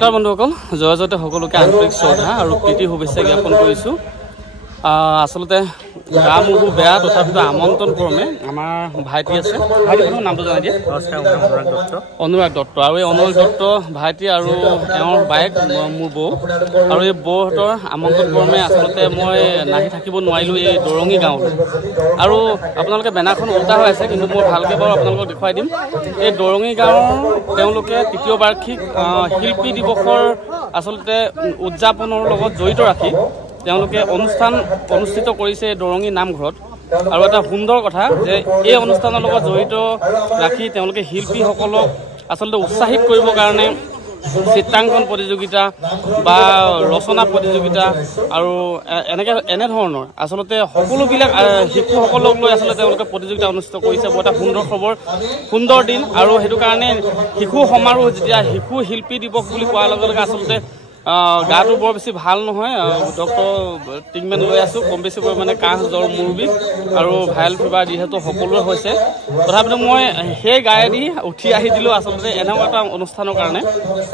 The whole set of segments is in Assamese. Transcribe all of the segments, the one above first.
নমস্কাৰ বন্ধুসকল, জয়জয়তে সকলোকে আন্তৰিক শ্ৰদ্ধা আৰু প্ৰীতি শুভেচ্ছা জ্ঞাপন কৰিছোঁ। আচলতে গা মোৰ বেয়া, তথাপিতো আমন্ত্ৰণ ক্ৰমে আমাৰ ভাইটি আছে, ভাইটিখনৰ নামটো জনাই দিয়ে। অনুৰাগ দত্ত। আৰু এই অনুৰাগ দত্ত ভাইটি আৰু তেওঁৰ বায়েক মোৰ বৌ, আৰু এই বৌহঁতৰ আমন্ত্ৰণ ক্ৰমে আচলতে মই নাহি থাকিব নোৱাৰিলোঁ এই দৰঙী গাঁৱলৈ। আৰু আপোনালোকে বেনাৰখন উল্টা হৈ আছে, কিন্তু মই ভালকৈ বাৰু আপোনালোকক দেখুৱাই দিম। এই দৰঙী গাঁৱৰ তেওঁলোকে তৃতীয় বাৰ্ষিক শিল্পী দিৱসৰ আচলতে উদযাপনৰ লগত জড়িত ৰাখি তেওঁলোকে অনুষ্ঠান অনুষ্ঠিত কৰিছে দৰঙী নামঘৰত। আৰু এটা সুন্দৰ কথা যে এই অনুষ্ঠানৰ লগত জড়িত ৰাখি তেওঁলোকে শিল্পীসকলক আচলতে উৎসাহিত কৰিবৰ কাৰণে চিত্ৰাংকন প্ৰতিযোগিতা বা ৰচনা প্ৰতিযোগিতা আৰু এনেধৰণৰ আচলতে সকলোবিলাক শিশুসকলক লৈ আচলতে তেওঁলোকে প্ৰতিযোগিতা অনুষ্ঠিত কৰিছে। বৰ এটা সুন্দৰ খবৰ, সুন্দৰ দিন। আৰু সেইটো কাৰণে শিশু সমাৰোহ, যেতিয়া শিশু শিল্পী দিৱস বুলি কোৱাৰ লগে লগে আচলতে গাটো বৰ বেছি ভাল নহয়। ডক্টৰ ট্ৰিটমেণ্ট লৈ আছোঁ, কম বেছি পৰিমাণে কাহ, জ্বৰ, মূৰ বিষ আৰু ভাইৰেল ফিভাৰ যিহেতু সকলোৰে হৈছে। তথাপিতো মই সেই গায়েদি উঠি আহি দিলোঁ আচলতে এনেকুৱা এটা অনুষ্ঠানৰ কাৰণে।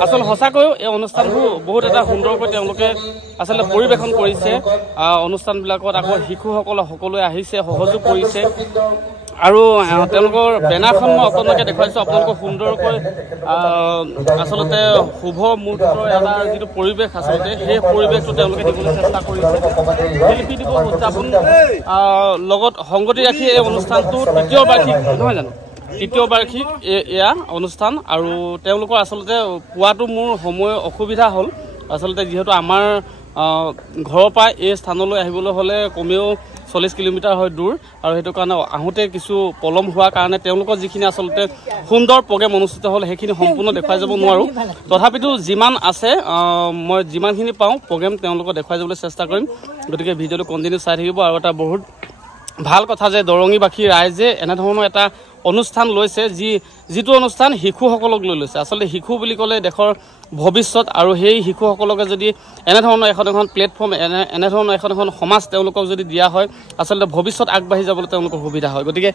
আচলতে সঁচাকৈও এই অনুষ্ঠানবোৰ বহুত এটা সুন্দৰকৈ তেওঁলোকে আচলতে পৰিৱেশন কৰিছে অনুষ্ঠানবিলাকত। আকৌ শিশুসকলে সকলোৱে আহিছে, সহযোগ কৰিছে। আৰু তেওঁলোকৰ বেনাৰখন মই অকণমানকৈ দেখুৱাইছোঁ আপোনালোকক সুন্দৰকৈ। আচলতে শুভ মুহূৰ্তৰ এটা যিটো পৰিৱেশ আচলতে সেই পৰিৱেশটো তেওঁলোকে দিবলৈ চেষ্টা কৰিছে। শিল্পী দিৱস উদযাপন লগত সংগতি ৰাখি এই অনুষ্ঠানটো তৃতীয় বাৰ্ষিক, নহয় জানো, তৃতীয় বাৰ্ষিক এয়া অনুষ্ঠান। আৰু তেওঁলোকৰ আচলতে পোৱাটো মোৰ সময় অসুবিধা হ'ল। আচলতে যিহেতু আমাৰ ঘৰৰ পৰা এই স্থানলৈ আহিবলৈ হ'লে কমেও 40 কিলোমিটাৰ হয় দূৰ, আৰু সেইটো কাৰণে আহোঁতে কিছু পলম হোৱাৰ কাৰণে তেওঁলোকৰ যিখিনি আচলতে সুন্দৰ প্ৰগ্ৰেম অনুষ্ঠিত হ'ল সেইখিনি সম্পূৰ্ণ দেখুৱাই যাব নোৱাৰোঁ। তথাপিতো যিমান আছে মই যিমানখিনি পাওঁ প্ৰগ্ৰেম তেওঁলোকক দেখুৱাই যাবলৈ চেষ্টা কৰিম। গতিকে ভিডিঅ'টো কণ্টিনিউ চাই থাকিব। আৰু এটা বহুত ভাল কথা যে দৰঙীবাসী ৰাইজে এনেধৰণৰ এটা অনুষ্ঠান লৈছে, যিটো অনুষ্ঠান শিশুসকলক লৈ লৈছে। আচলতে শিশু বুলি ক'লে দেশৰ ভৱিষ্যত, আৰু সেই শিশুসকলকে যদি এনেধৰণৰ এখন প্লেটফৰ্ম, এনেধৰণৰ এখন সমাজ তেওঁলোকক যদি দিয়া হয়, আচলতে ভৱিষ্যত আগবাঢ়ি যাবলৈ তেওঁলোকৰ সুবিধা হয়। গতিকে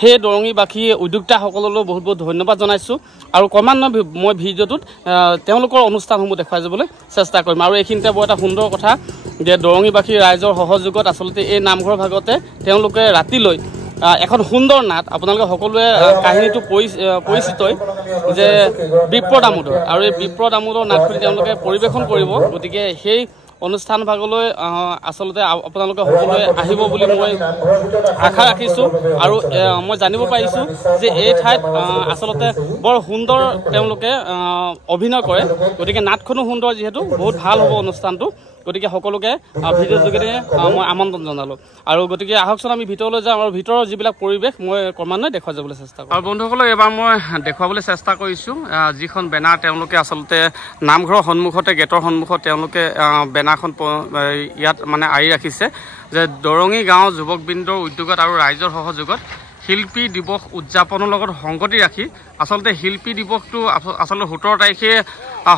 সেই দৰঙীবাসী উদ্যোক্তাসকললৈ বহুত বহুত ধন্যবাদ জনাইছোঁ। আৰু ক্ৰমান্বয়ে মই ভিডিঅ'টোত তেওঁলোকৰ অনুষ্ঠানসমূহ দেখুৱাই যাবলৈ চেষ্টা কৰিম। আৰু এইখিনিতে বৰ এটা সুন্দৰ কথা যে দৰঙীবাসী ৰাইজৰ সহযোগত আচলতে এই নামঘৰ ভাগতে তেওঁলোকে ৰাতিলৈ এখন সুন্দৰ নাট, আপোনালোকে সকলোৱে কাহিনীটো পৰিচিতই যে বিপ্ৰ দামোদৰ, আৰু এই বিপ্ৰ দামোদৰ নাটখনি তেওঁলোকে পৰিৱেশন কৰিব। গতিকে সেই অনুষ্ঠান ভাগলৈ আচলতে আপোনালোকে সকলোৱে আহিব বুলি মই আশা ৰাখিছোঁ। আৰু মই জানিব পাৰিছোঁ যে এই ঠাইত আচলতে বৰ সুন্দৰ তেওঁলোকে অভিনয় কৰে। গতিকে নাটখনো সুন্দৰ, যিহেতু বহুত ভাল হ'ব অনুষ্ঠানটো। গতিকে সকলোকে ভিডিঅ'ৰ যোগেদি মই আমন্ত্ৰণ জনালোঁ। আৰু গতিকে আহকচোন আমি ভিতৰলৈ যাওঁ, আৰু ভিতৰৰ যিবিলাক পৰিৱেশ মই ক্ৰমান্বয়ে দেখুৱাই যাবলৈ চেষ্টা কৰোঁ। আৰু বন্ধুসকলক এইবাৰ মই দেখুৱাবলৈ চেষ্টা কৰিছোঁ যিখন বেনাৰ তেওঁলোকে আচলতে নামঘৰৰ সন্মুখতে, গেটৰ সন্মুখত তেওঁলোকে বেনাৰখন ইয়াত মানে আঁৰি ৰাখিছে যে দৰঙী গাঁও যুৱকবৃন্দৰ উদ্যোগত আৰু ৰাইজৰ সহযোগত শিল্পী দিৱস উদযাপনৰ লগত সংগতি ৰাখি আচলতে শিল্পী দিৱসটো আচলতে 17 তাৰিখে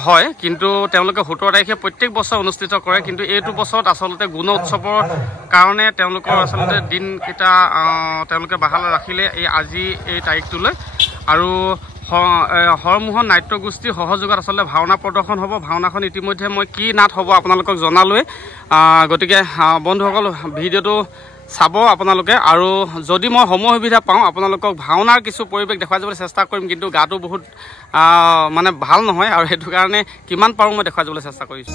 হয়, কিন্তু তেওঁলোকে 17 তাৰিখে প্ৰত্যেক বছৰ অনুষ্ঠিত কৰে। কিন্তু এইটো বছৰত আচলতে গুণ উৎসৱৰ কাৰণে তেওঁলোকৰ আচলতে দিনকেইটা তেওঁলোকে বাহালৈ ৰাখিলে আজি এই তাৰিখটোলৈ। আৰু হৰমোহন নাট্যগোষ্ঠীৰ সহযোগত আচলতে ভাওনা প্ৰদৰ্শন হ'ব। ভাওনাখন ইতিমধ্যে মই কি নাট হ'ব আপোনালোকক জনালোৱে। গতিকে বন্ধুসকল ভিডিঅ'টো চাব আপোনালোকে। আৰু যদি মই সময় সুবিধা পাওঁ আপোনালোকক ভাওনাৰ কিছু পৰিৱেশ দেখুৱাই যাবলৈ চেষ্টা কৰিম, কিন্তু গাটো বহুত মানে ভাল নহয়, আৰু সেইটো কাৰণে কিমান পাৰোঁ মই দেখুৱাই যাবলৈ চেষ্টা কৰিছোঁ।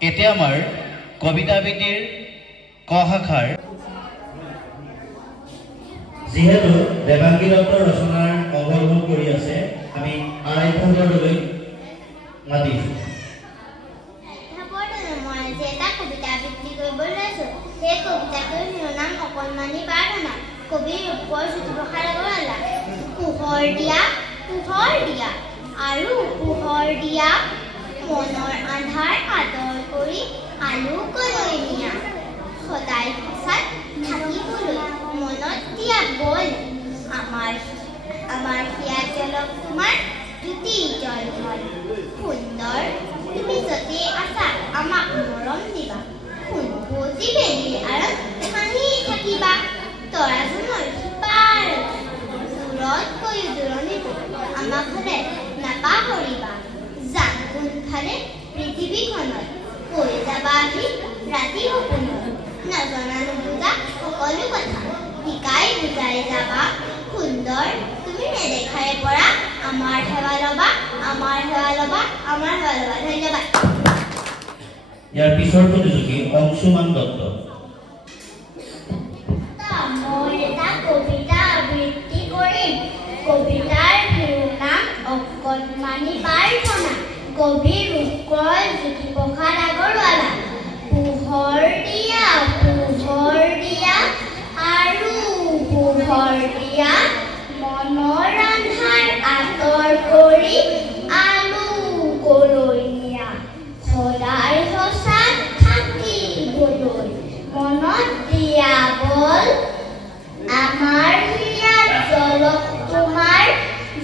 এতিয়া আমাৰ কবিতা আবৃত্তিৰ ক শাখাৰ যিহেতু দেৱাংগী দত্তৰ ৰচনাৰ অৱলম্বন কৰি আছে আমি আৰাধ্যলৈ মাতিছোঁ মই যে এটা কবিতা আবৃত্তি কৰিবলৈ লৈছোঁ সেই কবিতাটোৰ শিৰোনাম অকণমানি প্ৰাৰ্থনা কবিৰ ৰূপৰ জ্যোতিপ্ৰসাদ আগৰৱালা পোহৰ দিয়া আৰু পোহৰ দিয়া মনৰ আন্ধাৰ আদৰ কৰি আলোকলৈ নিয়া সদায় সঁচাত থাকিবলৈ মনত দিয়া বল আমাৰ হিয়া জলক তোমাৰ জ্যোতি জলমল সুন্দৰ তুমি য'তেই আছা আমাক মৰম দিবা সোণপতি বেলিৰ আঁৰত হাঁহি থাকিবা তৰাজনৰ সিপাৰ দূৰতকৈও দূৰণিত আমাক হ'লে নাপাহৰিবা যাক কোনফালে পৃথিৱীখনত কৈ যাবা আহি ৰাতি সপোনত নজনা নুবুজা সকলো কথা শিকাই বুজাই যাবা সুন্দৰ তুমি নেদেখাৰে পৰা আমাৰ সেৱা ল'বা ধন্যবাদ ইয়াৰ পিছৰ প্ৰতিযোগী অংশুমান দত্ত মই এটা কবিতা আবৃত্তি কৰিম কবিতাৰ শিৰোনাম অকণমানি প্ৰাৰ্থনা কবিৰ ৰূপৰ জ্যোতিপ্ৰসাদ আগৰৱালা পোহৰ দিয়া আৰু পোহৰ দিয়া মনৰ আন্ধাৰ আঁতৰ কৰি আলোকলৈ নিয়া সদায় সঁচাত থাকিবলৈ মনত দিয়া বল আমাৰ হিয়াত জলক তোমাৰ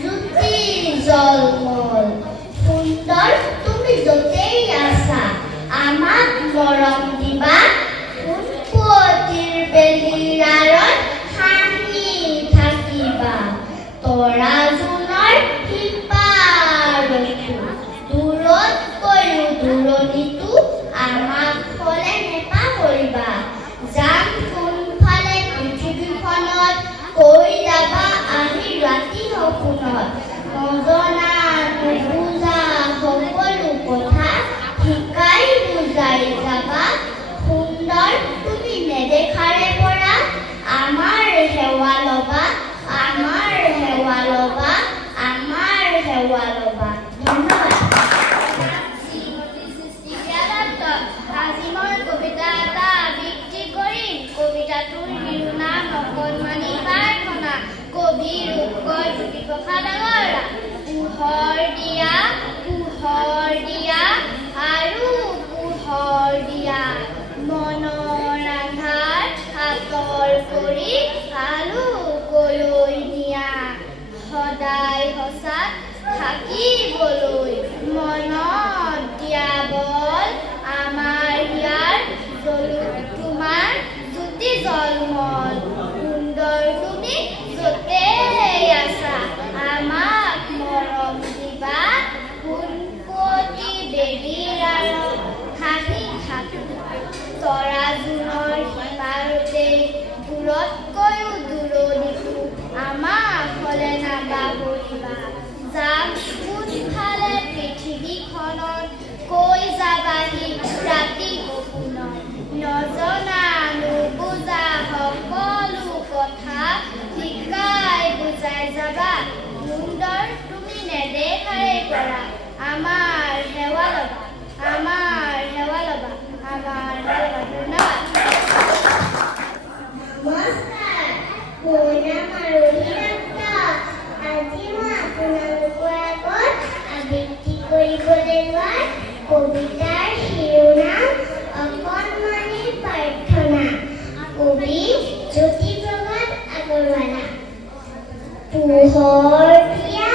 জ্যোতি জলমল সুন্দৰ তুমি য'তেই আছা আমাক মৰম দিবা সোণপতিৰ বেলিৰ আঁৰত হাঁহি থাকিবা তৰা জোনৰ সিপাৰতো দূৰতকৈও দূৰণিতো আমাক হ'লে নেপাহৰিবা যাম কোনফালে পৃথিৱীখনত কৈ যাবা আহি ৰাতি সপোনত নজনা নুবুজা সকলো কথা শিকাই বুজাই যাবা সুন্দৰ তুমি নেদেখাৰে পৰা আমাৰ সেৱা ল'বা ধন্যবাদ আজি মই কবিতা এটা আবৃত্তি কৰিম কবিতাটোৰ শিৰোনাম অকণমানি প্ৰাৰ্থনা কবিৰ ৰূপৰ জ্যোতিপ্ৰসাদ আগৰৱালা পোহৰ দিয়া আৰু পোহৰ দিয়া মনৰ আন্ধাৰ আঁতৰ কৰি আলোকলৈ নিয়া সদায় সঁচাত থাকিবলৈ মনত দিয়া বল আমাৰ ইয়াৰ তোমাৰ জ্যোতি জলমল সুন্দৰ তুমি য'তেই আছা আমাক মৰম দিবা সোণপতি বেলিৰ আঁৰত হাঁহি থাকি তৰা জোনৰ সিপাৰতে দূৰতকৈও দূৰণিতো আমাৰ ফলে নাবাগৰিবা যাক কোনফালে পৃথিৱীখনত কৈ যাবাহি ৰাতি সপোনত নজনা নুবুজা সকলো কথা শিকাই বুজাই যাবা সুন্দৰ তুমি নেদেখাৰে পৰা আমাৰ সেৱা ল'বা আমাৰ সেৱা ল'বা আমাৰ সেৱা ধন্যবাদ নমস্কাৰ মোৰ নাম আৰুহি দত্ত আজি মই আপোনালোকৰ আগত আবৃত্তি কৰিবলৈ লোৱা কবিতাৰ শিৰোনাম অকণমানি প্ৰাৰ্থনা কবি জ্যোতিপ্ৰসাদ আগৰৱালা পোহৰ দিয়া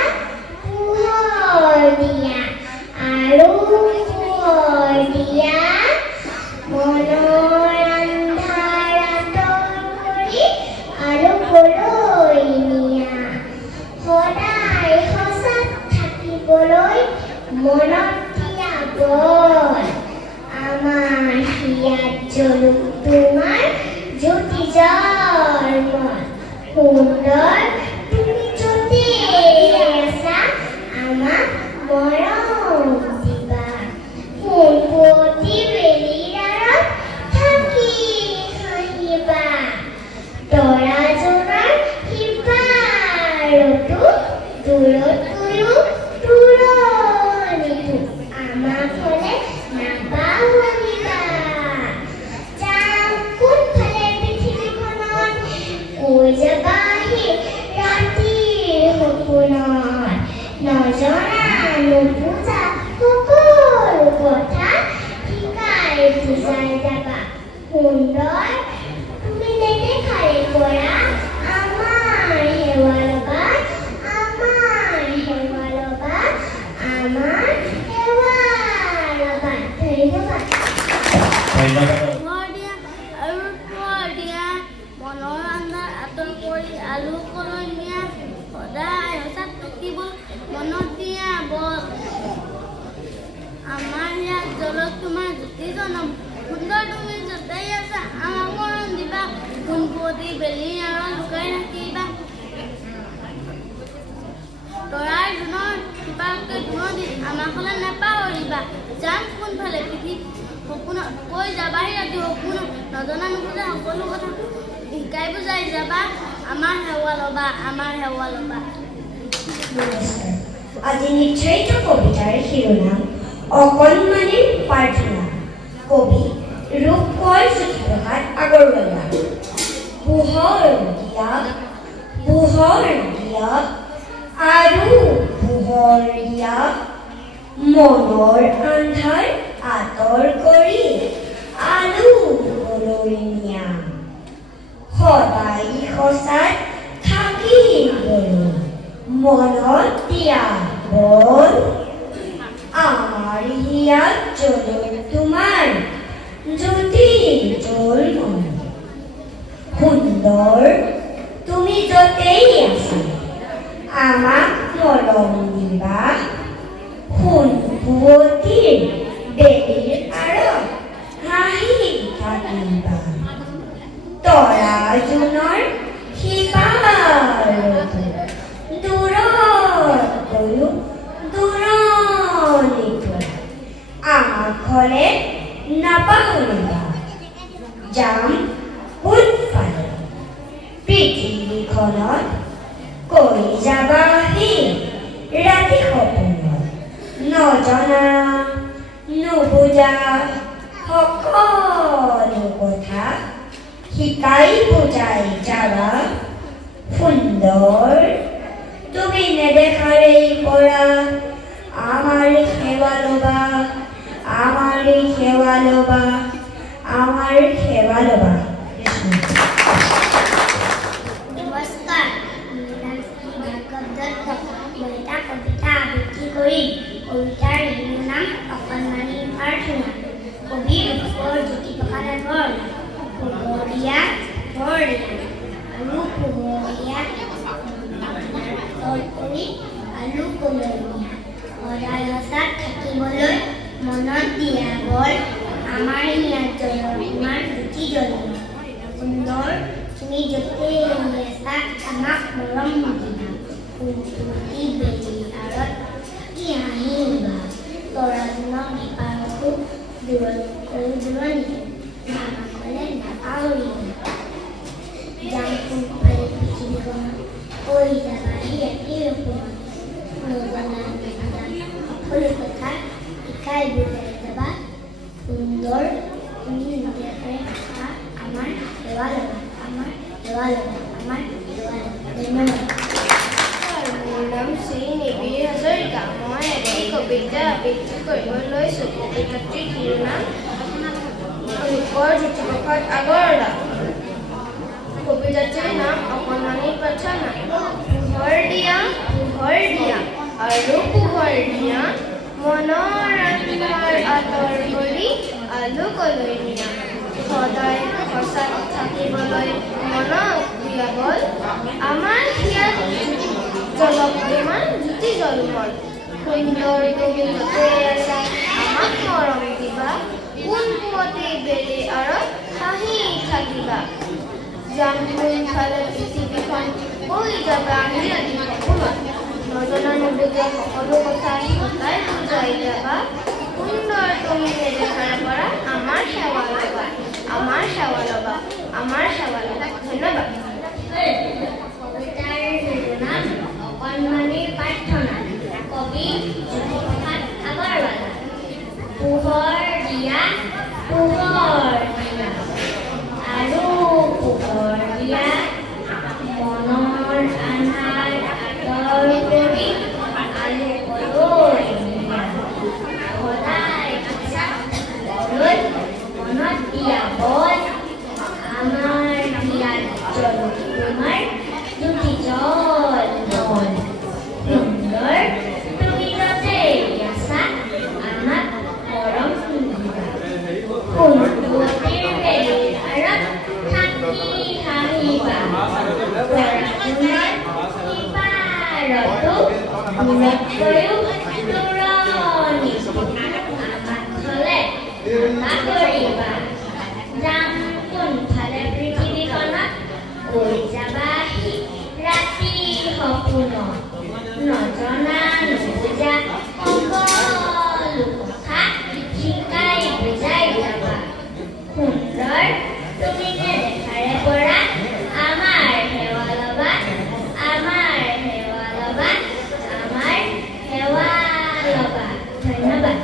আৰু পোহৰ দিয়া মনৰ আন্ধাৰ আঁতৰ কৰি আলোকলৈ নিয়া সদায় সঁচাত থাকিবলৈ মনত দিয়া বল আমাৰ হিয়াত জ্বলো তোমাৰ জ্যোতি জন্মত সুন্দৰ তুমি যদি আছা আমাক মৰম দিবা সোণপতি বেলিৰ আঁৰত থাকি হাঁহিবা তৰাজোনাৰ সিপাৰতো দূৰতকৈও দূৰণিতো আমাক হ'লে নাপাহৰিবা যাম কোনফালে পৃথিৱীখনত কৈ যাবাহি ৰাতিৰ সপোনত নজনা নুবুজা সকলো কথা শিকাই বুজাই যাবা সুন্দৰ তুমি নেদেখাৰে পৰা আমাৰ সেৱা ল'বা আমাৰ সেৱা ল'বা আমাৰ সেৱা ল'বা ধন্যবাদ আৰু পোহৰ দিয়া মনৰ আন্ধাৰ আঁতৰ কৰি আলোকলৈ নিয়া সদায় সঁচাত থাকিব মনত দিয়া বল আমাৰ ইয়াত জলত তোমাৰ জ্যোতি জনম সুন্দৰ তুমি য'তেই আছা আমাক মৰম দিবা সোণপতি বেলিৰ আঁৰত লুকাই থাকিবা তৰাৰ জোনৰ সিপাৰতকৈ দূৰণিত আমাক হ'লে নাপাহৰিবা যাম কোনফালে পৃথিৱী সপোনত কৈ যাবাহি ৰাতি সপোনত নজনা নুবুজা সকলো কথা শিকাই বুজাই যাবা আমাৰ সেৱা ল'বা আমাৰ সেৱা ল'বা নমস্কাৰ আজি নিৰ্ধাৰিত কবিতাৰ শিৰোনাম অকণমানিৰ প্ৰাৰ্থনা কবি ৰূপকোঁৱৰ জ্যোতিপ্ৰসাদ আগৰৱালা পোহৰ দিয়া আৰু পোহৰ দিয়া মনৰ আন্ধাৰ আঁতৰ কৰি আলোকলৈ নিয়া সদায় সঁচাত থাকিবলৈ মনত দিয়া বল আমাৰ হিয়াত জ্বলো তোমাৰ জ্যোতি জন্মত সুন্দৰ তুমি য'তেই আছা আমাক মৰম দিবা সোণপতিৰ বেলিৰ আঁৰত হাঁহি থাকিবা তৰা জোনৰ সিপাৰতো দূৰতকৈও দূৰণিতো আমাক হ'লে নাপাহৰিবা যাম কোনফালে পৃথিৱীখনত কৈ যাবাহি ৰাতি সপোনত নজনা নুবুজা সকলো কথা শিকাই বুজাই যাবা সুন্দৰ তুমি নেদেখাৰে পৰা আমাৰ সেৱা ল'বা আমাৰ সেৱা ল'বা আমাৰ সেৱা ল'বা নমস্কাৰ মোৰ নাম ভাৰ্গৱ দত্ত মই এটা কবিতা আবৃত্তি কৰিম কবিতাৰ শিৰোনাম অকণমানি প্ৰাৰ্থনা কবি ৰূপকোঁৱৰ জ্যোতিপ্ৰসাদ আগৰৱালা পোহৰ দিয়া আৰু পোহৰ দিয়া কৰি আলোকলৈ নিয়া সদায় সঁচাত থাকিবলৈ মনত দিয়া বল আমাৰ ইয়াত জন্মাৰ দুটি জন্ম সুন্দৰ তুমি য'তে তাক আমাক মৰম দিবা ফুলটি বেলি আৰত কি হাঁহিবা তৰাজনক নিপাৰকো দূৰতকৈ দূৰণি আমাক ক'লে নাপাহৰিবা যাম কোনফালে পৃথিৱীখন কৈ যাবাহি ৰাতি ৰূপত নজনা সকলো কথা শিকাই বুজাই যাবা সুন্দৰ তুমি নেদেখাই থকা আমাৰ সেৱা ল'বা আমাৰ সেৱা ল'বা আমাৰ সেৱা ল'বা ধন্যবাদ। মোৰ নাম শ্ৰী নিবিড় হাজৰিকা। মই এটি কবিতা আবৃত্তি কৰিব লৈছোঁ। কবিতাটিৰ শিৰোনাম লোকৰ জ্যোতিপ্ৰসাদ আগৰৱালা। কবিতাটিৰ নাম অকণমানি প্ৰাৰ্থনা। পোহৰ দিয়া আৰু পোহৰ দিয়া মনৰ আন্ধাৰ আঁতৰ কৰি আলোকলৈ নিয়া সদায় সঁচাত থাকিবলৈ মনক দিয়া বল আমাৰ হিয়াত জলপৰিমাণ জ্যোতি জলমল সুন্দৰ তুমি য'তে আছা আমাক মৰম দিবা কোন পুৱতে বেলি আৰত হাঁহি থাকিবা যাম কোনফালে পৃথিৱীখন কৈ যাবা আমি ৰাতি সপোনত নজনা নুবুজা সকলো কথা শিকাই বুজাই যাবা সুন্দৰ তুমি নেদেখাৰ পৰা আমাৰ সেৱা ল'বা আমাৰ সেৱা ল'বা আমাৰ সেৱা ল'বা ধন্যবাদ। কবিতাৰ শিৰোনাম অকণমানি প্ৰাৰ্থনা। কবি জ্যোতিপ্ৰসাদ আগৰৱালা। পোহৰ দিয়া আৰু পোহৰ দিয়া মনৰ আন্ধাৰ আঁতৰ কৰি আলোকলৈ নিয়া সদায় সঁচালৈ মনত দিয়া বল আমাৰ ইয়াত জলপৰিমাণ জ্যোতি জলমল সুন্দৰ তুমি য'তে আছা আমাক মৰম দিবা কোন পুৱতিৰ বেলিৰ আৰত থাকি হাঁহিবা তৰাজনক নিপাৰতো দূৰতকৈও দূৰণি আমাক থ'লে নাপাহৰিবা যাম কোনফালে পৃথিৱীখনত কৈ যাবাহি ৰাতি সপোনত নজনা নুবুজা সকলো কথা শিকাই বুজাই যাবা সুন্দৰ তুমি নেদেখাৰে পৰা আমাৰ সেৱা ল'বা আমাৰ সেৱা ল'বা আমাৰ সেৱা ল'বা ধন্যবাদ।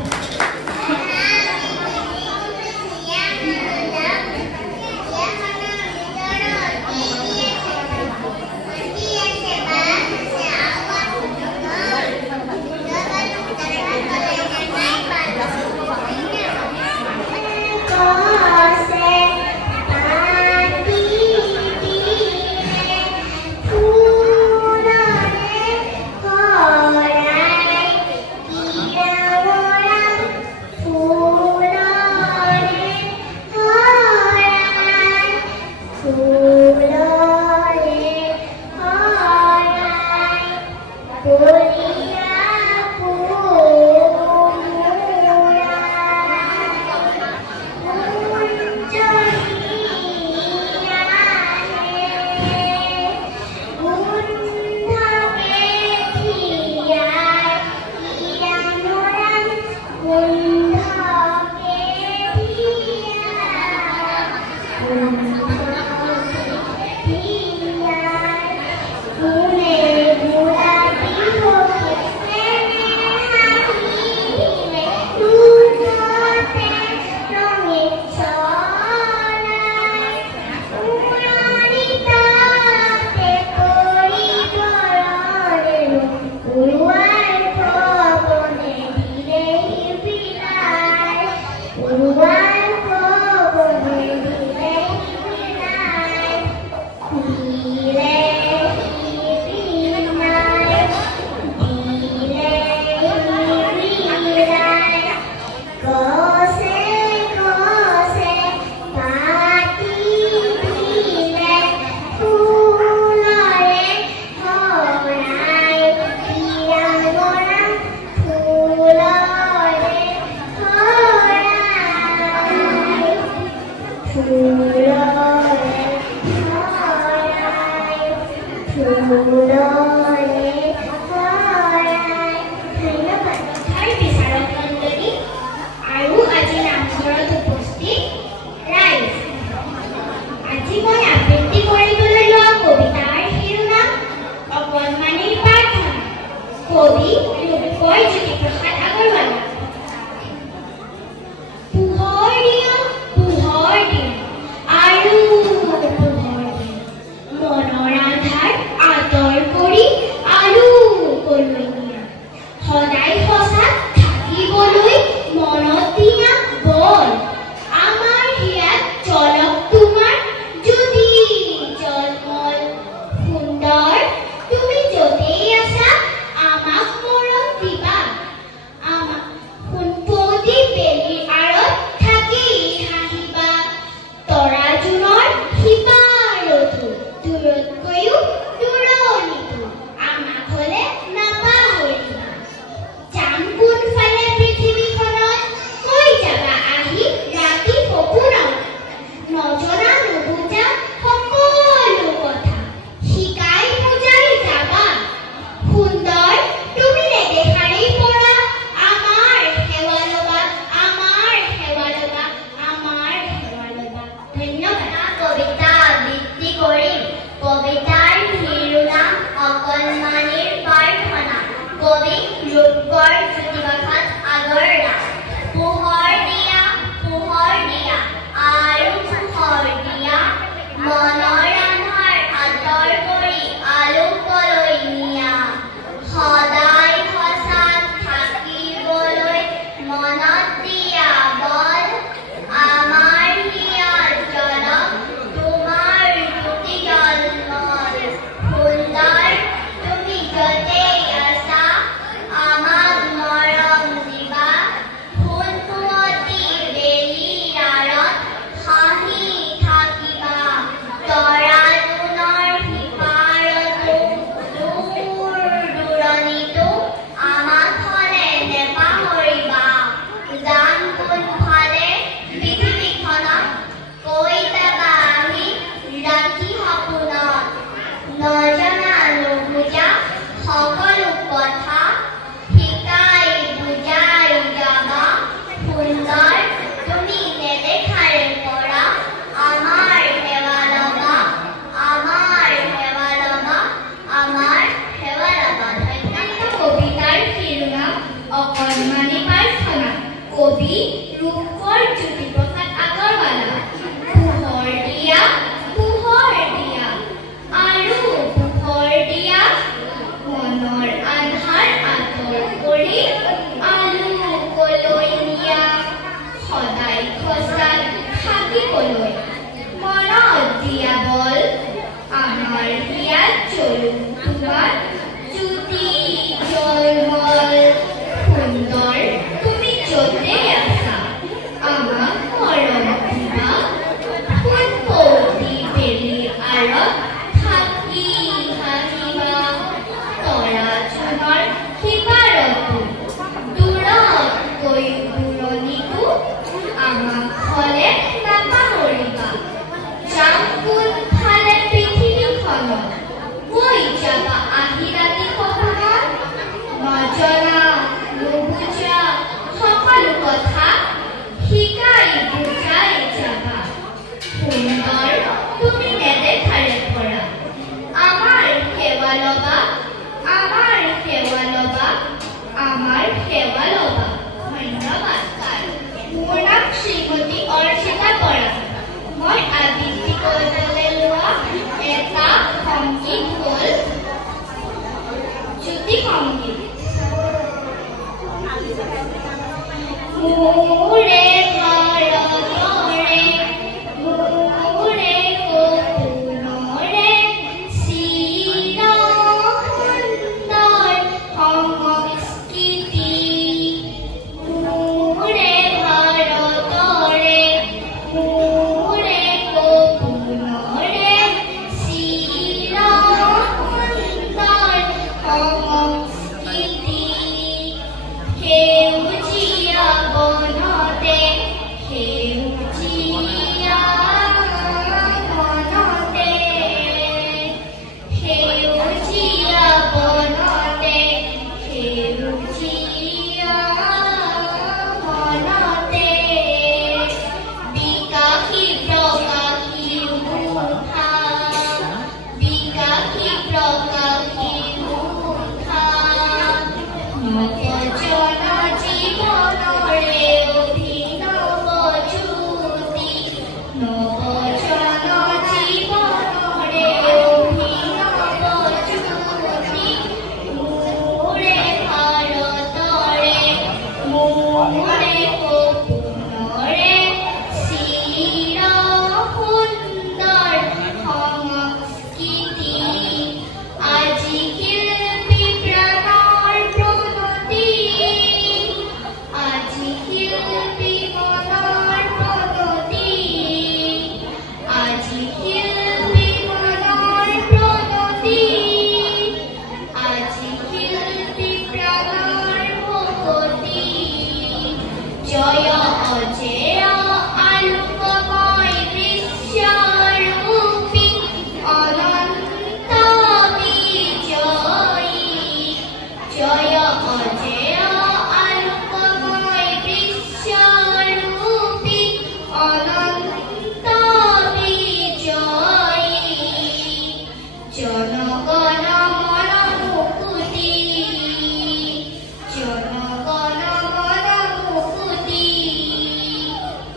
সেউজীয়া বনতে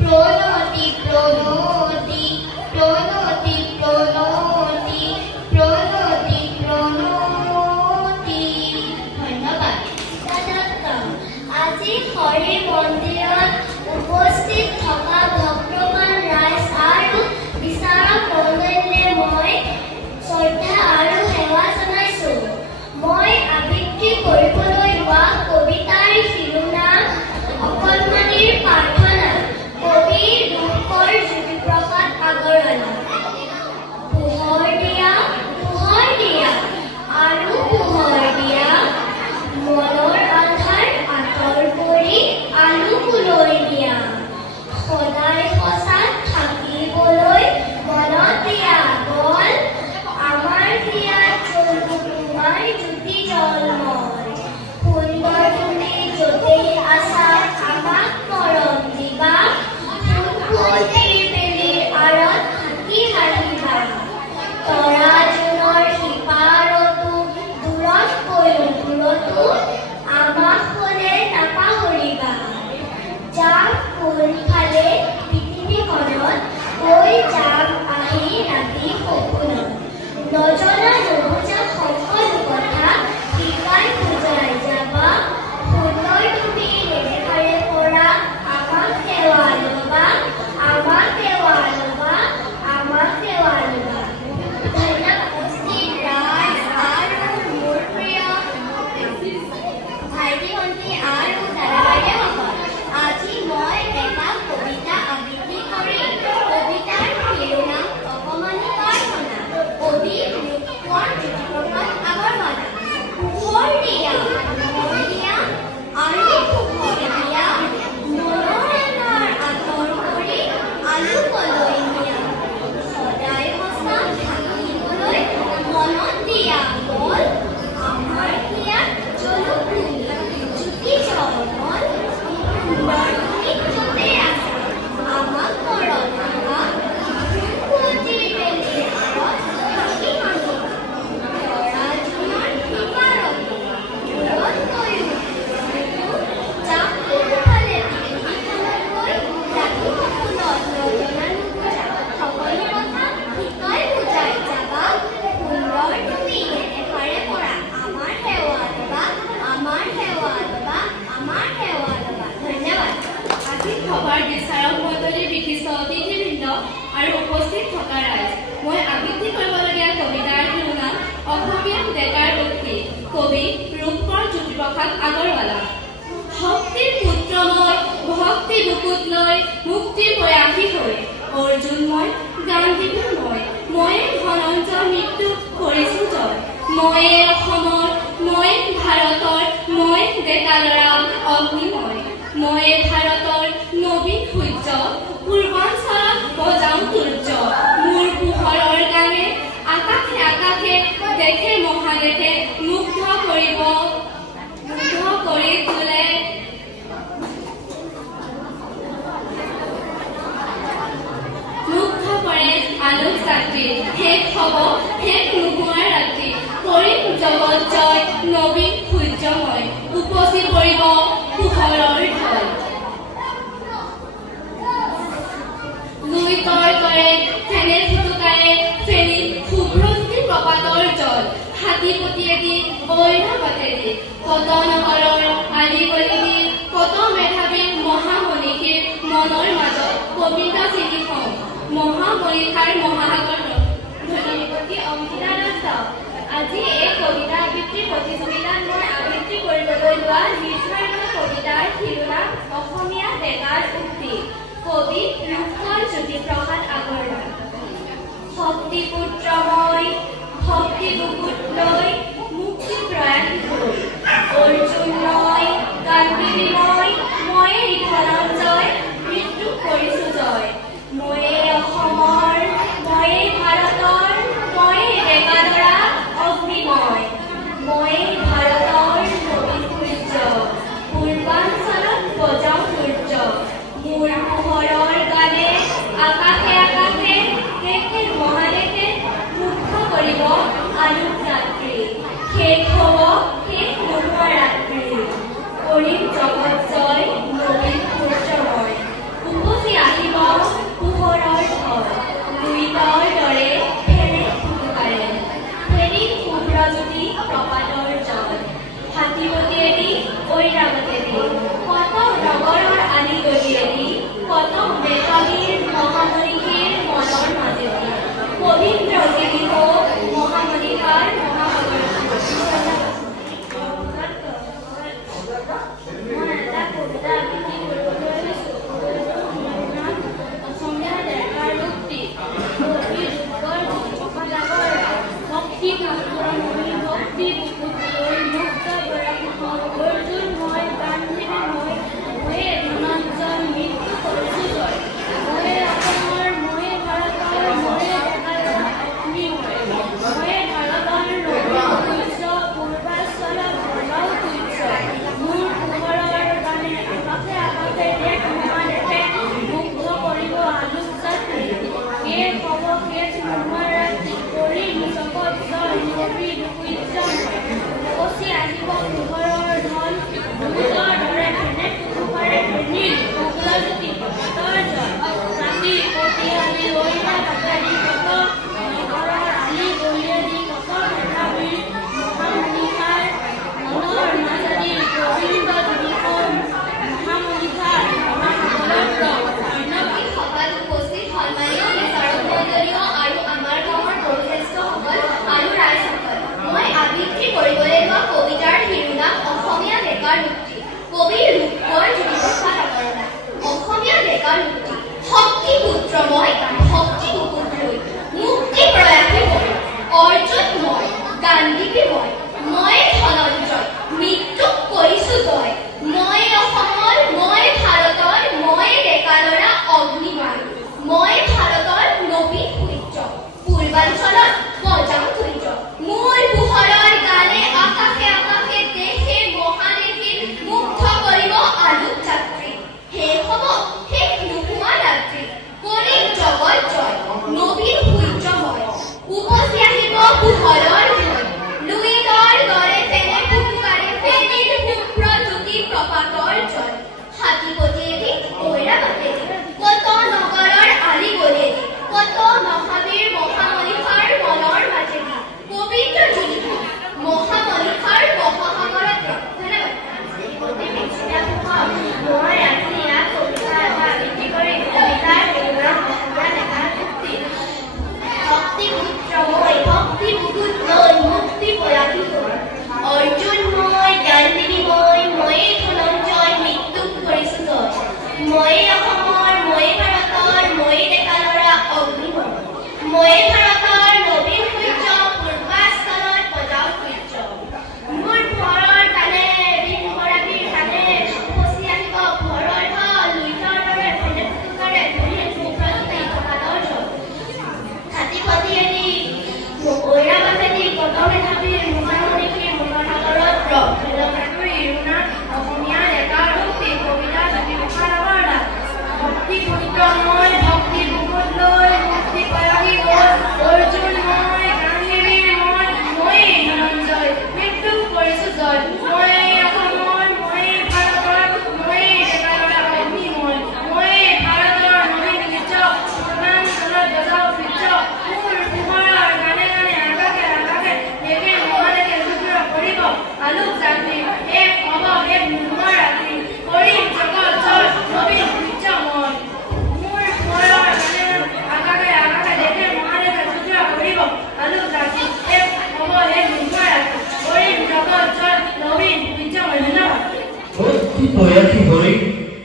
প্ৰণতি প্ৰণতি প্ৰণতি প্ৰণতি প্ৰণতি প্ৰণতি। ধন্যবাদ। আজি হৰি মন্দিৰত উপস্থিত থকা ভক্তমান ৰাইজ আৰু বিচাৰক মণ্ডলীলৈ মই শ্ৰদ্ধা আৰু সেৱা জনাইছো। মই আবৃত্তি কৰিবলৈ লোৱা কবিতাৰ শিৰোনাম অকণমানিৰ প্ৰাৰ্থনা, কবি ৰূপকৰ জ্যোতিপ্ৰসাদ আগৰৱালা। পোহৰ দিয়া আৰু পোহৰ দিয়া, মনৰ আধাৰ আঁতৰ কৰি আলোকলৈ দিয়া, সদায় সঁচাত থাকিবলৈ মনত দিয়া বল, আমাৰ হিয়াত জ্বলো তোমাৰ জ্যোতি জলময়। সুন্দৰ তুমি য'তেই আছা আমাক মৰম দিবা, বেলিৰ আঁৰত থাকি হাঁহিবা, তৰা জোনৰ সিপাৰতো দূৰতকৈও দূৰতো আমাক হ'লে নাপাহৰিবা। যাম কোনফালে পৃথিৱীখনত, কৈ যাম আহি ৰাতি সপোনত, নজনা নুবুজা সকলো কথা শিকাই বুজাই যাবা, সুন্দৰ তুমি নেদেখাৰে পৰা আমাক সেৱা ল'বা, আমাক সেৱা ল'বা, আমাক সেৱা ল'বা। উপস্থিত ৰাইজ আৰু মোৰ প্ৰিয় ভাইটি ভণ্টি আৰু দাদা বাইদেউসকল, আজি মই এটা কবিতা আবৃত্তি কৰিম। কবিতাৰ শিৰোনাম অকণমানি প্ৰাৰ্থনা, কবি ৰূপকৰ জ্যোতিপ্ৰসাদ আগৰৱালা। পোহৰ দিয়া আৰু পোহৰ দিয়া, মনৰ আধাৰ আঁতৰ কৰি আলোকলৈ নিয়া, সদায় সঁচা থাকিবলৈ মনত দিয়া বল, আমাৰ হিয়াত জ্বলো জ্যোতি জলময়। সুন্দৰ তুমি য'তেই আছা আমাক মৰম দিবা, ফুলকুঁৱতীৰ বেলিৰ আঁৰত থাকি হাঁহিবা, তৰা জোনৰ সিপাৰতো দূৰতকৈও দূৰতো, যাম কোনফালে পৃথিৱীখনতকৈ ৰাতি সপোনত, নজনা নুবুজা সকলো কথা শিকাই বুজাই যাবা, সুন্দৰ তুমি নেদেখাৰে পৰা আমাৰ সেৱা ল'বা, আমাৰ সেৱা ল'বা, আমাৰ সেৱা ল'বা। ধন্যবাদ। আজি সভাৰ বিচাৰক মণ্ডলীৰ বিশিষ্ট অতিথিবৃন্দ আৰু উপস্থিত থকা ৰাইজ, মই আবৃত্তি কৰিবলগীয়া কবিতাৰ শিৰোনাম অসমীয়া ডেকাৰ উক্তি, কবি ৰূপকৰ জ্যোতিপ্ৰসাদ আগৰৱালা। শক্তিৰ পুত্ৰ মই, ভক্তি বুকুত লৈ, মুক্তিৰ প্ৰয়াসী হৈ, অৰ্জুন মই, গান্ধীবীৰ ময়ে ধনঞ্জয় মৃত্যু কৰিছো জয়, ময়ে অসমৰ, মই ভাৰতৰ, মই ডেকা ল'ৰা অগ্নিময়, ময়ে ভাৰতৰ নবীন সূৰ্য, পূৰ্বাঞ্চলত বজাওঁ সূৰ্য, মোৰ পোহৰৰ গানে আকাশে আকাশে দেশে মহাদেশে মুগ্ধ কৰি তোলে, মুগ্ধ কৰে আলোক যাত্ৰী, শেষ হ'ব শেষ নোহোৱাৰ ৰাতি, কৰিম জগত জয় নবীন সূৰ্যময়, উপচি পৰিব পোহৰৰ ঢল। লুই তৰ্কৰে ফেনে ফুটুকাৰে ফেনী শুভ্ৰজ্যোতি প্ৰপাতৰ জল, হাতী পতিয়েদি ঐৰাৱতেদি, কত নগৰৰ আলি গলিদি, কত মেধাৱী মহামনীষীৰ মনৰ মাজত কবিতা চিঠি থওঁ, মহামনীষাৰ মহাসাগৰ। ধন্যবাদ অংকিতা দাস। আজি এই কবিতা আবৃত্তি প্ৰতিযোগিতাত মই আবৃত্তি কৰিবলৈ লোৱা নিৰ্ধাৰিত কবিতাৰ শিৰোনাম অসমীয়া ডেকাৰ উক্তি, কবি ৰূপকৰ জ্যোতিপ্ৰসাদ আগৰৱালা। শক্তিপুত্ৰ মই, ভক্তি বুকুত লৈ, মুক্তি প্ৰয়াসী হৈ, অৰ্জুন মই, গান্ধীবী ময়ে ধনঞ্জয়, মৃত্যু কৰিছো জয়, ময়ে অসমৰ, ময়ে ভাৰতৰ, ময়ে ডেকা ল'ৰা অগ্নিময়, ময়ে ভাৰতৰ নবীন সূৰ্য, পূৰ্বাঞ্চলত বজাওঁ সূৰ্য, মোৰ পোহৰৰ গানে আকাশে আকাশে দেশে মহাদেশে মুগ্ধ কৰিব আলোক যাত্ৰী, শেষ হ'ব শেষ নোহোৱা ৰাত্ৰি, কৰিম জগত জয় নবীন সূৰ্যময়, উপচি আহি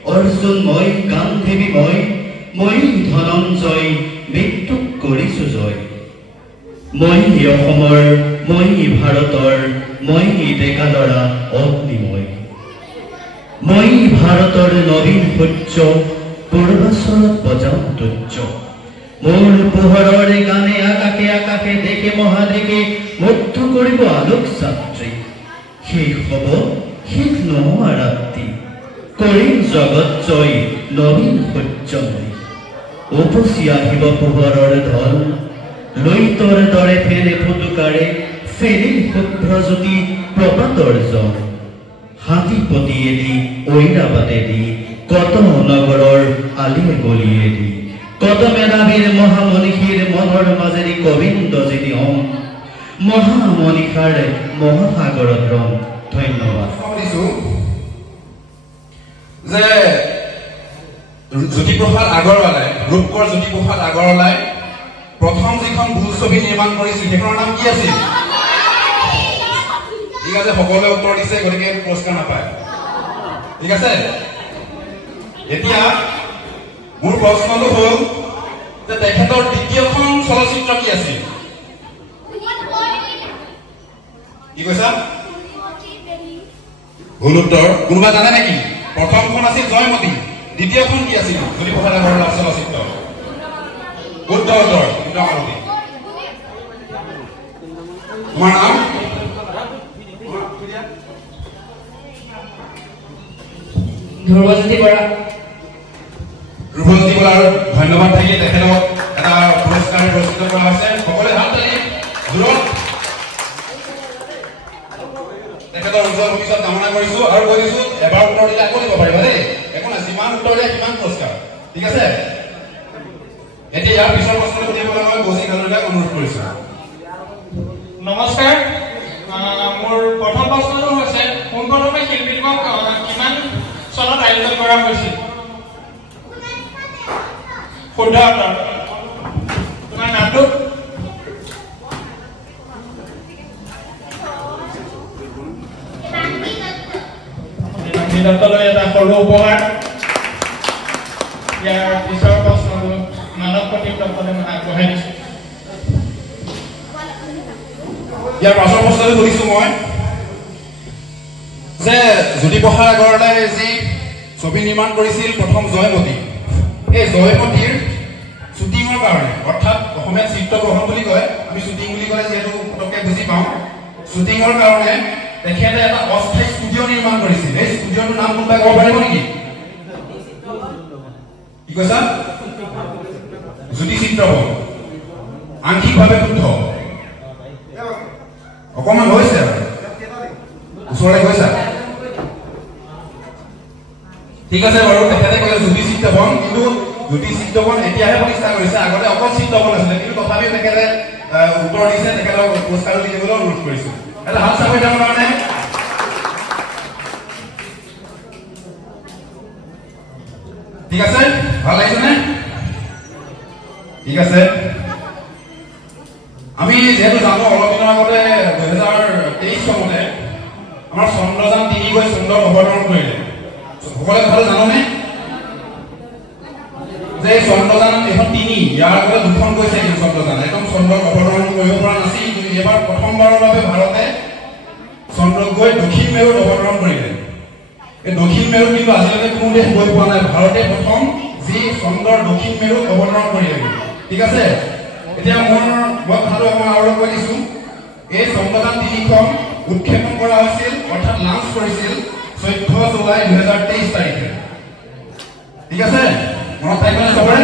অৰ্জুন মই গান্ধী মই ধনঞ্জয় মৃত্যুক কৰিছো জয় মই অসমৰ মই ভাৰতৰ মই ডেকা ল'ৰা অগ্নিময় মই ভাৰতৰ নবীন সূৰ্য পূৰ্বাচলত বজাও তুৰ্য মোৰ পোহৰৰ গানে আকাশে আকাশে দেখে মহাদেশে মুগ্ধ কৰিব আলোক ছাত্ৰী শেষ হ'ব শেষ নোহোৱা ৰাতি কৰিম জগত জয় নবীন সূৰ্যময় উপচি আহিব পোহৰৰ ঢল লৈতৰ দৰে ফেনে ফুটুকাৰে ফেনিল শুভ্ৰজ্যোতি প্ৰপাতৰ জল হাতীপতিয়েদি ঐৰাবাটেদি কত নগৰৰ আলিয়ে গলিয়েদি কত মেধাবীৰ মহামনীষীৰ মনৰ মাজেদি গোবিন্দ যদি অং মহামনীষাৰ মহাসাগৰত ৰং ধন্যবাদ যে জ্যোতিপ্ৰসাদ আগৰৱালাই ৰূপকৰ জ্যোতিপ্ৰসাদ আগৰৱালাই প্ৰথম যিখন বোলছবি নিৰ্মাণ কৰিছিল সেইখনৰ নাম কি আছিল ঠিক আছে সকলোৱে উত্তৰ দিছে গতিকে পুৰস্কাৰ নাপায় ঠিক আছে এতিয়া মোৰ প্ৰশ্নটো হ'ল যে তেখেতৰ দ্বিতীয়খন চলচ্চিত্ৰ কি আছিল কি কৈছা ভুল উত্তৰ কোনোবা জানে নেকি প্ৰথমখন আছিল জয়মতী দ্বিতীয়খন কি আছিল জ্যোতিপ্ৰসাদ আগৰৱালাৰ চলচ্চিত্ৰ উত্তৰ মাৰুতি তোমাৰ নাম ধ্ৰুৱজ্যোতি বৰা ধন্যবাদ থাকিলে তেখেতক এটা পুৰস্কাৰ পুৰস্কৃত কৰা হৈছে সকলোৱে হাত তালি জোৰত তেখেতৰ উজ্জ্বল ভৱিষ্যত কামনা কৰিছো আৰু কৈ দিছো এবাৰ উত্তৰ দিলে আকৌ দিব পাৰিবা দেই একো নাই যিমান উত্তৰ দিয়ে সিমান পুৰস্কাৰ ঠিক আছে এতিয়া ইয়াৰ পিছৰ প্ৰশ্নটো সুধিবলৈ মই কৌশিক হাজৰিকাক অনুৰোধ কৰিছো। নমস্কাৰ, মোৰ প্ৰথম প্ৰশ্নটো হৈছে পোনপ্ৰথমে শিল্পী দিৱস কিমান চনত আয়োজন কৰা হৈছিল? শুদ্ধ উত্তৰ। তোমাৰ নামটো? দত্তলৈ এটা সৰু উপহাৰ। ইয়াৰ পিছৰ প্ৰশ্নটো মানৱ প্ৰতীক দত্তলৈ মই আগবঢ়াই দিছোঁ। ইয়াৰ পাছৰ প্ৰশ্নটো সুধিছো মই যে জ্যোতিপ্ৰসাদ আগৰৱালাই যি ছবি নিৰ্মাণ কৰিছিল প্ৰথম জয়মতী, এই জয়মতীৰ শ্বুটিঙৰ কাৰণে, অৰ্থাৎ অসমীয়াত চিত্ৰগ্ৰহণ বুলি কয়, আমি শ্বুটিং বুলি ক'লে যিহেতু পটককৈ বুজি পাওঁ, শ্বুটিঙৰ কাৰণে তেখেতে এটা অস্থায়ী ষ্টুডিঅ' নিৰ্মাণ কৰিছিল। এই ষ্টুডিঅ'টোৰ নাম কোনোবাই ক'ব পাৰিব নেকি? কি কৈছা? জ্যোতি চিত্ৰবন। আংশিকভাৱে শুদ্ধ, অকণমান হৈছে আৰু ওচৰলৈ গৈছা। ঠিক আছে বাৰু, তেখেতে ক'লে জ্যোতি চিত্ৰবন, কিন্তু জ্যোতি চিত্ৰবন এতিয়াহে প্ৰতিষ্ঠা কৰিছে, আগতে অকল চিত্ৰবন আছিলে, কিন্তু তথাপিও তেখেতে উত্তৰ দিছে। তেখেতক পুৰস্কাৰ দি দিবলৈ অনুৰোধ কৰিছো। এটা হাত চাপৰি তেওঁৰ কাৰণে। ঠিক আছে, ভাল লাগিছেনে? ঠিক আছে, আমি যেহেতু জানো অলপ দিনৰ আগতে 2023 চনতে আমাৰ চন্দ্ৰযান 3 গৈ চন্দ্ৰত অৱতৰণ কৰিলে। সকলোৱে কথাটো জানোনে যে চন্দ্ৰযান এখন 3, ইয়াৰ আগতে 2খন গৈছে কিন্তু চন্দ্ৰযান একদম চন্দ্ৰত অৱতৰণ কৰিব পৰা নাছিল, কিন্তু এবাৰ প্ৰথমবাৰৰ বাবে ভাৰতে চন্দ্ৰত গৈ দক্ষিণ মেৰুত অৱতৰণ কৰিলে। এই দক্ষিণ মেৰুত কিন্তু আজিলৈকে কোনো দেশ গৈ পোৱা নাই, ভাৰতে প্ৰথম যি চন্দ্ৰৰ দক্ষিণ মেৰুত অৱতৰণ কৰিলে। ঠিক আছে, এতিয়া মই কথাটো অকণমান আৰু কৈ দিছোঁ। এই চন্দ্ৰযান 3খন উৎক্ষেপণ কৰা হৈছিল, অৰ্থাৎ লাঞ্চ কৰিছিল 14 জুলাই 2023 তাৰিখে। ঠিক আছে, মনত থাকিবনে চবৰে?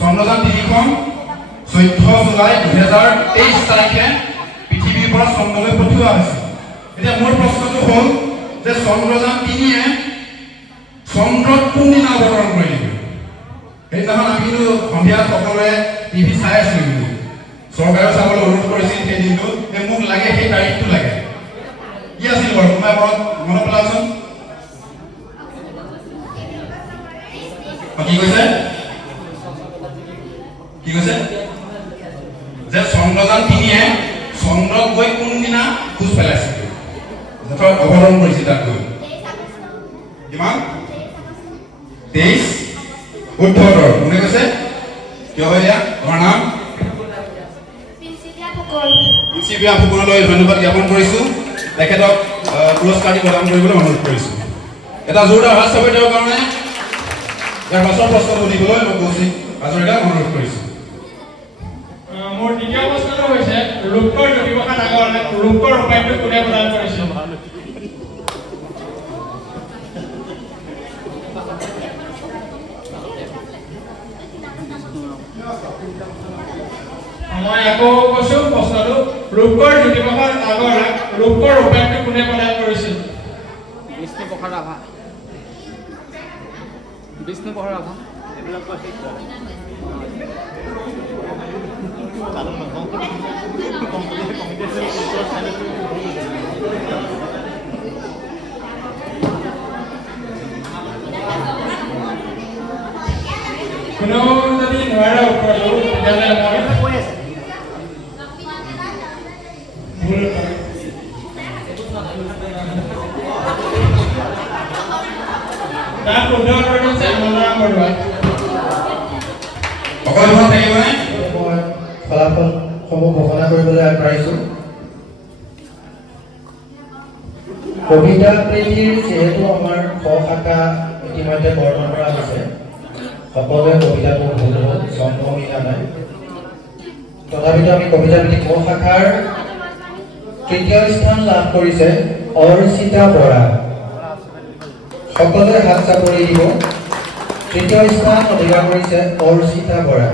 চন্দ্ৰযান 3খন 14 জুলাই 2023 তাৰিখে পৃথিৱীৰ পৰা চন্দ্ৰলৈ পঠিওৱা হৈছিল। এতিয়া মোৰ প্ৰশ্নটো হ'ল যে চন্দ্ৰযান 3-এ চন্দ্ৰত কোনদিনা অৱতৰণ কৰিলে? সেইদিনাখন আমি কিন্তু সন্ধিয়া সকলোৱে টিভি চাই আছিলোঁ, কিন্তু চৰকাৰেও চাবলৈ অনুৰোধ কৰিছিল সেই দিনটো। মোক লাগে সেই তাৰিখটো লাগে। কি আছিল বাৰু, কোনোবাই মনত পেলাওকচোন। কি কৈছে? কি কৈছে? যে চন্দ্ৰযান 3-এ চন্দ্ৰত গৈ কোনদিনা খোজ পেলাইছিল, অৱতৰণ কৰিছিল তাত গৈ? কিমান? 23 শুদ্ধ উত্তৰ। কোনে কৈছে? কিয় হয় দিয়া? তোমাৰ নাম? প্ৰিন্সিপিয়া ফুকনলৈ ধন্যবাদ জ্ঞাপন কৰিছোঁ। তেখেতক পুৰস্কাৰটি প্ৰদান কৰিবলৈ অনুৰোধ কৰিছোঁ। এটা জোৰদাৰ হাত চাপৰি তেওঁৰ কাৰণে। ইয়াৰ পাছৰ প্ৰশ্ন সুধিবলৈ মই কৌশিক হাজৰিকাক অনুৰোধ কৰিছোঁ। মোৰ দ্বিতীয় প্ৰশ্নটো হৈছে ৰূপকৰ জ্যোতিপ্ৰসাদ আগৰৱালাই ৰূপকৰ উপাধিটো কোনে প্ৰদান কৰিছিল? মই আকৌ কৈছো প্ৰশ্নটো, ৰূপকৰ জ্যোতিপ্ৰসাদ আগৰৱালাক ৰূপকৰ উপাধিটো কোনে প্ৰদান কৰিছিল? বিষ্ণুপ্ৰসাদ ৰাভা। বিষ্ণুপ্ৰসাদ ৰাভা। কোনেও যদি নোৱাৰে উত্তৰটো, তেতিয়াহ'লে মই ভুল তাৰ শুদ্ধ উত্তৰটো হৈছে মনোৰাম বৰুৱা। সকলো মনত থাকিবনে? মই ফলাফলসমূহ ঘোষণা কৰিবলৈ আগবাঢ়িছোঁ। কবিতা প্ৰেমীৰ যিহেতু আমাৰ খ শাখা ইতিমধ্যে বৰ্ণনা কৰা হৈছে, সকলোৱে কবিতাটো ভুল হ'ল, চন্দ্ৰ মিলা নাই। তথাপিতো আমি কবিতা প্ৰেমী খ শাখাৰ তৃতীয় স্থান লাভ কৰিছে অৰ্চিতা বৰা। সকলোৱে হাত চাপৰি দিব। তৃতীয় স্থান অধিকাৰ কৰিছে অৰ্চিতা বৰা।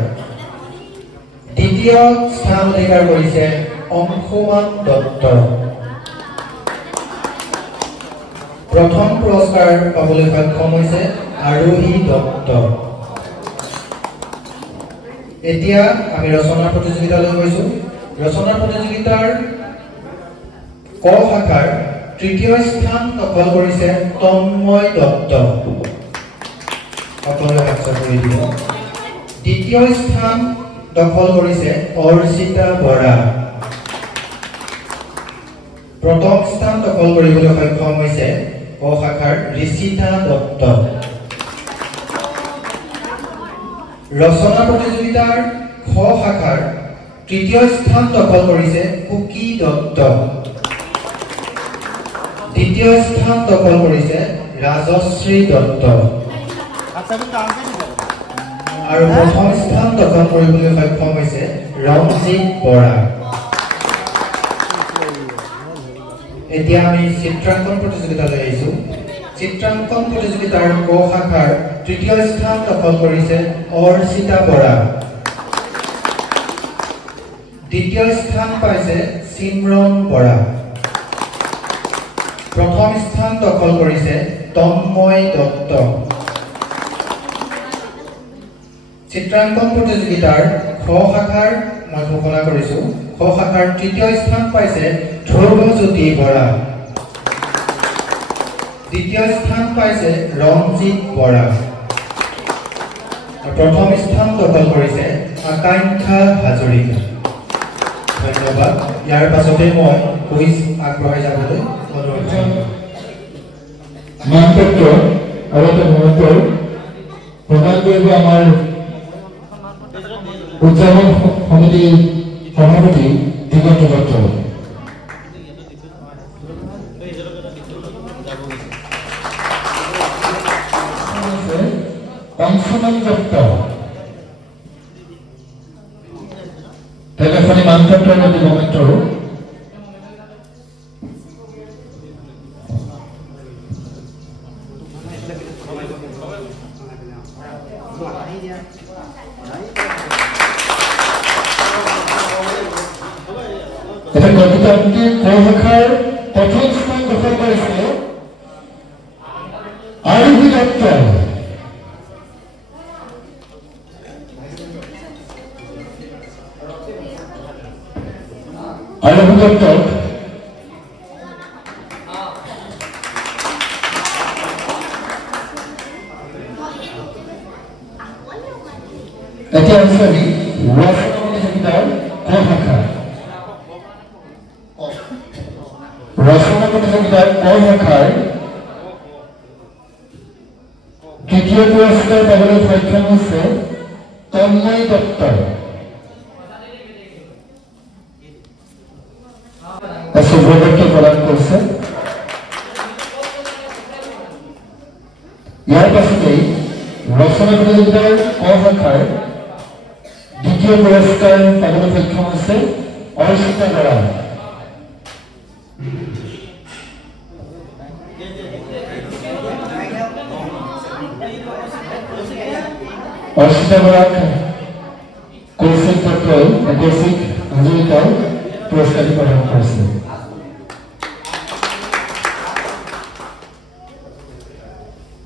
দ্বিতীয় স্থান অধিকাৰ কৰিছে অংশুমান দত্ত। প্ৰথম পুৰস্কাৰ পাবলৈ সক্ষম হৈছে আৰোহী দত্ত। এতিয়া আমি ৰচনা প্ৰতিযোগিতালৈ গৈছো ৰচনা প্ৰতিযোগিতাৰ ক শাখাৰ তৃতীয় স্থান দখল কৰিছে তন্ময় দত্ত সকলোৱে হাত কৰি দিব দ্বিতীয় স্থান দখল কৰিছে অৰ্চিতা বৰা প্ৰথম স্থান দখল কৰিবলৈ সক্ষম হৈছে ক শাখাৰ ঋষিতা দত্ত ৰচনা প্ৰতিযোগিতাৰ খ শাখাৰ তৃতীয় স্থান দখল কৰিছে কুকি দত্ত দ্বিতীয় স্থান দখল কৰিছে ৰাজশ্ৰী দত্ত আৰু প্ৰথম স্থান দখল কৰিবলৈ সক্ষম হৈছে ৰঞ্জিত বৰা এতিয়া আমি চিত্ৰাংকন প্ৰতিযোগিতালৈ আহিছো চিত্ৰাংকন প্ৰতিযোগিতাৰ ক শাখাৰ তৃতীয় স্থান দখল কৰিছে অৰ্চিতা বৰা দ্বিতীয় স্থান পাইছে সিমৰন বৰা প্ৰথম স্থান দখল কৰিছে তন্ময় দত্ত চিত্ৰাংকন প্ৰতিযোগিতাৰ খ শাখাৰ মই ঘোষণা কৰিছো খ শাখাৰ তৃতীয় স্থান পাইছে ধ্ৰুৱজ্যোতি বৰা দ্বিতীয় স্থান পাইছে ৰঞ্জিত বৰা প্ৰথম স্থান দখল কৰিছে আকাংক্ষা হাজৰিকা ধন্যবাদ ইয়াৰ পাছতে মই কুইজ আগবঢ়াই যাবলৈ অনুৰোধ জনাইছো মানপত্ৰ আৰু মনোতৰ প্ৰদান কৰিব আমাৰ উদযাপন সমিতি সভাপতি দিগন্ত দত্ত অংশমান দত্ত টেলিফোনি মানপত্ৰ আৰু দিগন্ত এটা কবিতাটি ক শাখাৰ প্ৰথম স্থান দখল কৰিছে আৰভি দত্ত আৰভি দত্তক এতিয়া আমি ৰচনা প্ৰতিযোগিতাৰ ক শাখা ৰচনা প্ৰতিযোগিতাৰ ক শাখাৰ তৃতীয় পুৰস্কাৰ পাবলৈ সক্ষম হৈছে তন্ময় দত্ত শুভদত্ত প্ৰদান কৰিছে ইয়াৰ পাছতেই ৰচনা প্ৰতিযোগিতাৰ ক শাখাৰ দ্বিতীয় পুৰস্কাৰ পাবলৈ সক্ষম হৈছে অৰ্চিতা বৰা অৰ্চিতা বৰাক কৌশিক দত্তই কৌশিক হাজৰিকাই পুৰস্কাৰ প্ৰদান কৰিছে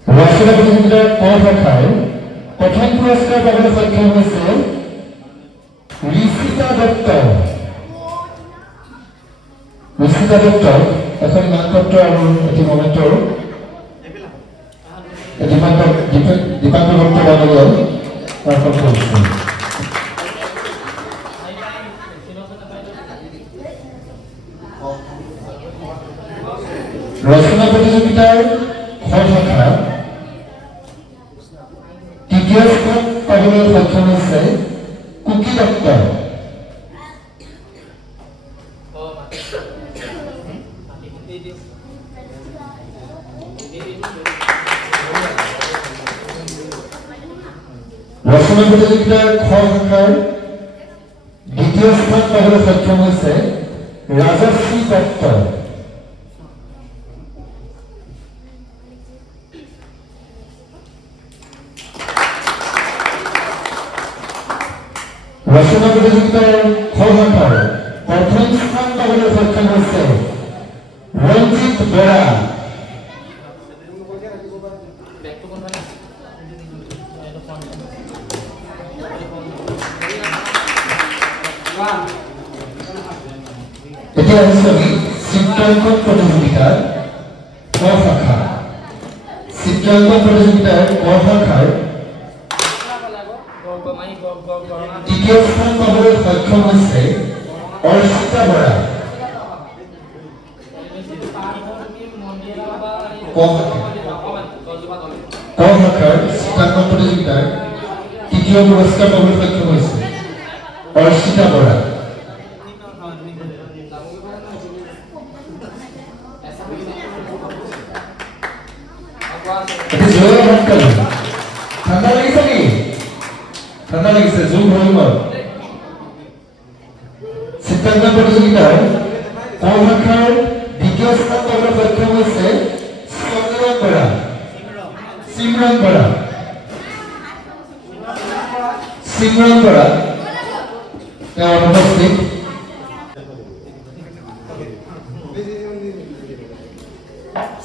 ৰচনা প্ৰতিযোগিতাৰ ক শাখাৰ প্ৰথম পুৰস্কাৰ পাবলৈ সক্ষম হৈছে ঋষিতা দত্ত ঋষিতা দত্তক এখন মানপত্ৰ আৰু এটি মমেণ্টৰ দীপাংকৰ দত্ত বাদলৈ অৰ্পণ কৰিছে ৰচনা প্ৰতিযোগিতাৰ খ শাখা তৃতীয় স্থান পাবলৈ সক্ষম হৈছে কুকি দত্ত ৰচনা প্ৰতিযোগিতাৰ খ শাখাৰ দ্বিতীয় স্থান পাবলৈ সক্ষম হৈছে ৰাজশ্ৰী দত্ত ৰচনা প্ৰতিযোগিতাৰ খ শাখাৰ প্ৰথম স্থান পাবলৈ সক্ষম হৈছে ৰঞ্জিত বৰা এতিয়া আমি চিত্ৰাঙ্কন প্ৰতিযোগিতাৰ ক শাখা চিত্ৰাঙ্কন প্ৰতিযোগিতাৰ ক শাখাৰ তৃতীয় স্থান পাবলৈ সক্ষম হৈছে অৰ্চিতা বৰা ক শাখাৰ চিত্ৰাঙ্কন প্ৰতিযোগিতাৰ তৃতীয় পুৰস্কাৰ পাবলৈ সক্ষম হৈছে অৰ্চিতা বৰা ঠাণ্ডা লাগিছে নেকি ঠাণ্ডা লাগিছে জোৰ ভৰিব চিত্ৰাঙ্কন প্ৰতিযোগিতাৰ ক শাখাৰ দ্বিতীয় স্থান পাবলৈ সক্ষম হৈছে সিমৰন বৰা তেওঁ উপস্থিত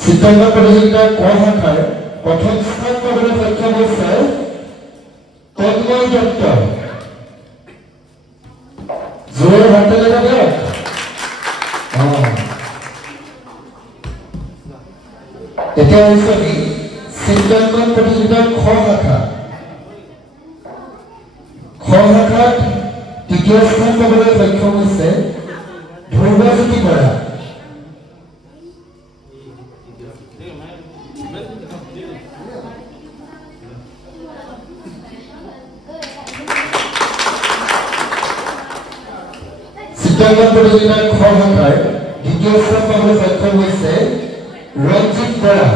চিত্ৰাঙ্কন প্ৰতিযোগিতাৰ ক শাখাৰ প্ৰথম স্থান পাবলৈ সক্ষম হৈছে তন্ময় দত্ত জোৰ হাতেৰে দিয়ক এতিয়া হৈছে আমি চিত্ৰাঙ্কন প্ৰতিযোগিতাৰ খ শাখাত তৃতীয় স্থান পাবলৈ সক্ষম হৈছে ধ্ৰুৱজ্যোতি বৰা চিত্ৰাঙ্কন প্ৰতিযোগিতাৰ খ শাখাৰ দ্বিতীয় স্থান পাবলৈ সক্ষম হৈছে ৰঞ্জিত বৰা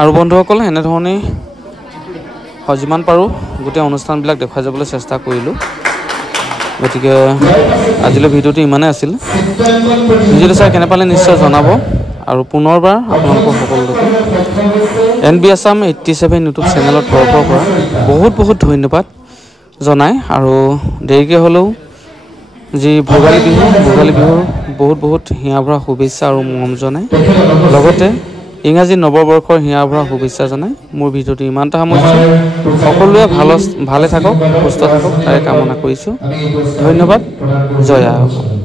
আৰু বন্ধুসকল এনেধৰণে যিমান পাৰোঁ গোটেই অনুষ্ঠানবিলাক দেখুৱাই যাবলৈ চেষ্টা কৰিলোঁ গতিকে আজিলৈ ভিডিঅ'টো ইমানেই আছিল ভিডিঅ'টো চাই কেনে পালে নিশ্চয় জনাব আৰু পুনৰবাৰ আপোনালোকক সকলোকে NB Assam 87 ইউটিউব চেনেলত তৰফৰ পৰা বহুত ধন্যবাদ জনাই আৰু দেৰিকৈ হ'লেও যি ভোগালী বিহুৰ বহুত হিয়া ভৰা শুভেচ্ছা আৰু মৰম জনাই লগতে ইংৰাজী নৱবৰ্ষৰ হিয়া ভৰা শুভেচ্ছা জনাই মোৰ ভিডিঅ'টো ইমানটা সামৰিছোঁ সকলোৱে ভালে থাকক সুস্থ থাকক তাৰে কামনা কৰিছোঁ ধন্যবাদ জয় আই অসম